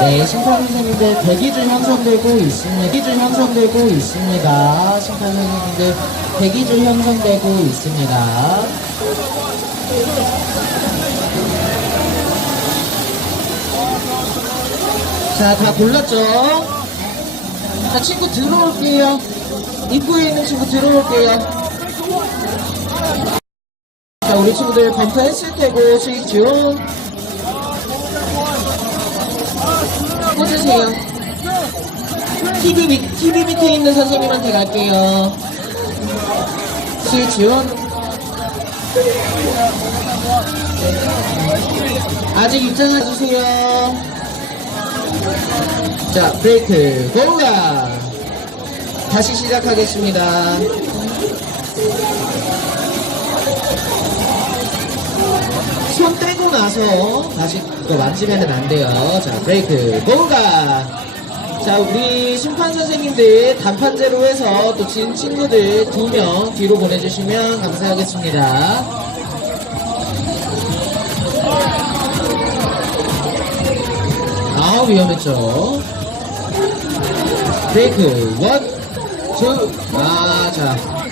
네, 심판 선생님들 대기 중 형성되고 있습니다. 대기 중 형성되고 있습니다. 심판 선생님들 대기 중 형성되고 있습니다. 자, 다 골랐죠? 자, 친구 들어올게요. 입구에 있는 친구 들어올게요. 자, 우리 친구들 검토했을 테고 수익 중. 꽂으세요. TV, 밑, TV 밑에 있는 선생님한테 갈게요. 중. 아직 입장해 주세요. 자, 브레이크, 고가! 다시 시작하겠습니다. 나서 다시 이거 만지면 안 돼요. 자, 브레이크, 고가! 자, 우리 심판 선생님들 단판제로 해서 또 진 친구들 두 명 뒤로 보내주시면 감사하겠습니다. 아, 위험했죠. 브레이크, 원, 투, 아, 자. 자,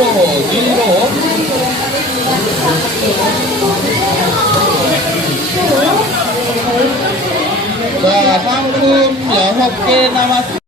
다시 2로, 2로. 자,